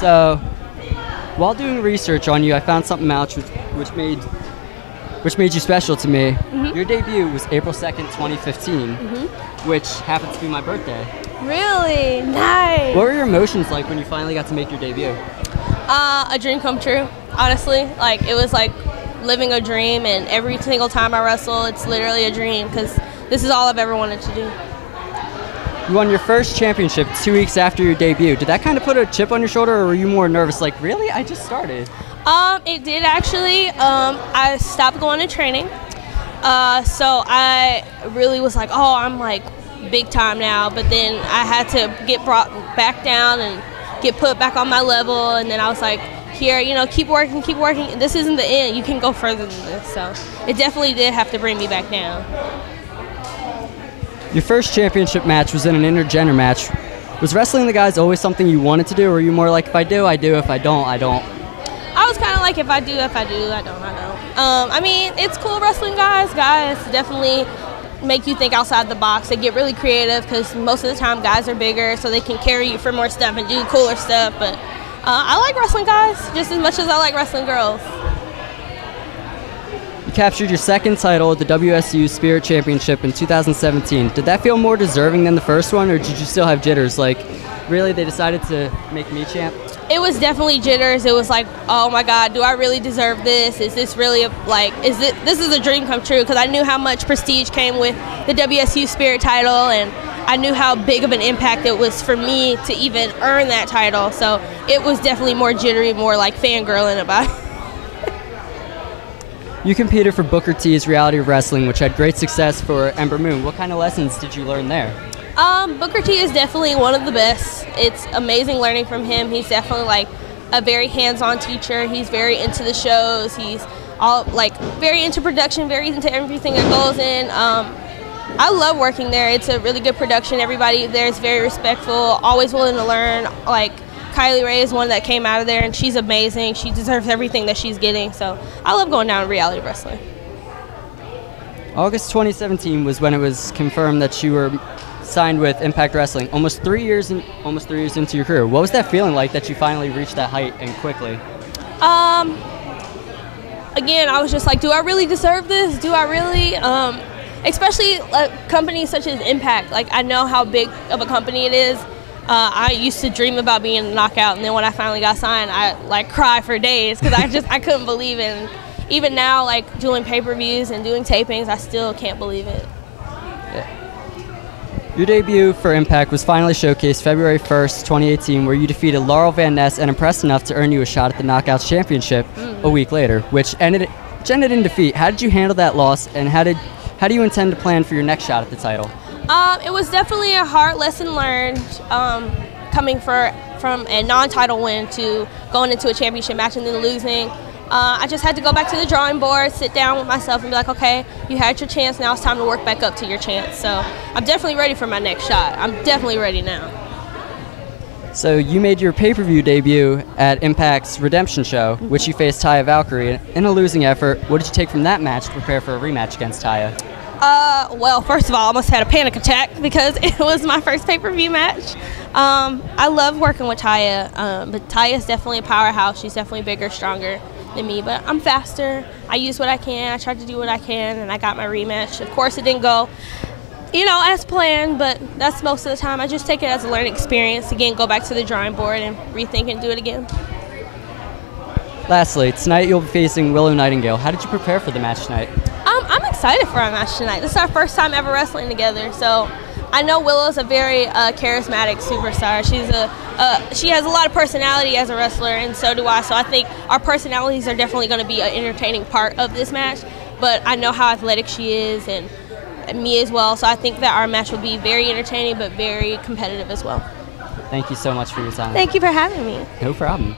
So, while doing research on you, I found something out which made you special to me. Your debut was April 2nd, 2015, which happened to be my birthday. Really? Nice. What were your emotions like when you finally got to make your debut? A dream come true, honestly. Like, it was like living a dream, and every single time I wrestle, it's literally a dream because this is all I've ever wanted to do. You won your first championship 2 weeks after your debut. Did that kind of put a chip on your shoulder, or were you more nervous? Like, really? I just started. It did actually. I stopped going to training. So I really was like, oh, I'm like big time now. But then I had to get brought back down and get put back on my level. And then I was like, here, you know, keep working, keep working. This isn't the end. You can go further than this. So it definitely did have to bring me back down. Your first championship match was in an intergender match. Was wrestling the guys always something you wanted to do, or were you more like, if I do, I do, if I don't, I don't? I was kind of like, if I do, I don't, I don't. I mean, it's cool wrestling guys. Guys definitely make you think outside the box. They get really creative because most of the time guys are bigger, so they can carry you for more stuff and do cooler stuff. But I like wrestling guys just as much as I like wrestling girls. You captured your second title at the WSU Spirit Championship in 2017. Did that feel more deserving than the first one, or did you still have jitters? Like, really, they decided to make me champ? It was definitely jitters. It was like, oh my God, do I really deserve this? Is this really this is a dream come true? Because I knew how much prestige came with the WSU Spirit title, and I knew how big of an impact it was for me to even earn that title. So it was definitely more jittery, more like fangirling about it. You competed for Booker T's Reality of Wrestling, which had great success for Ember Moon. What kind of lessons did you learn there? Booker T is definitely one of the best. It's amazing learning from him. He's definitely like a very hands-on teacher. He's very into the shows. He's all like very into production, very into everything that goes in. I love working there. It's a really good production. Everybody there is very respectful, always willing to learn. Like, Kylie Ray is one that came out of there, and she's amazing. She deserves everything that she's getting. So I love going down to Reality Wrestling. August 2017 was when it was confirmed that you were signed with Impact Wrestling. Almost 3 years into your career. What was that feeling like that you finally reached that height and quickly? Again, I was just like, do I really deserve this? Do I really? Especially companies such as Impact. Like, I know how big of a company it is. I used to dream about being a knockout, and then when I finally got signed, I like cry for days because I couldn't believe it. And even now, like doing pay-per-views and doing tapings, I still can't believe it. Yeah. Your debut for Impact was finally showcased February 1st, 2018, where you defeated Laurel Van Ness and impressed enough to earn you a shot at the Knockouts Championship a week later, which ended in defeat. How did you handle that loss, and how do you intend to plan for your next shot at the title? It was definitely a hard lesson learned, coming from a non-title win to going into a championship match and then losing. I just had to go back to the drawing board, sit down with myself and be like, okay, you had your chance, now it's time to work back up to your chance. So I'm definitely ready for my next shot. I'm definitely ready now. So you made your pay-per-view debut at Impact's Redemption show, which you faced Taya Valkyrie in a losing effort. What did you take from that match to prepare for a rematch against Taya? Well, first of all, I almost had a panic attack because it was my first pay-per-view match. I love working with Taya, but Taya's definitely a powerhouse. She's definitely bigger, stronger than me, but I'm faster. I use what I can. I tried to do what I can, and I got my rematch. Of course, it didn't go, as planned, but that's most of the time. I just take it as a learning experience. Again, go back to the drawing board and rethink and do it again. Lastly, tonight you'll be facing Willow Nightingale. How did you prepare for the match tonight? I'm excited for our match tonight. This is our first time ever wrestling together, so I know Willow's a very charismatic superstar. She has a lot of personality as a wrestler, and so do I. So I think our personalities are definitely going to be an entertaining part of this match. But I know how athletic she is, and me as well. So I think that our match will be very entertaining, but very competitive as well. Thank you so much for your time. Thank you for having me. No problem.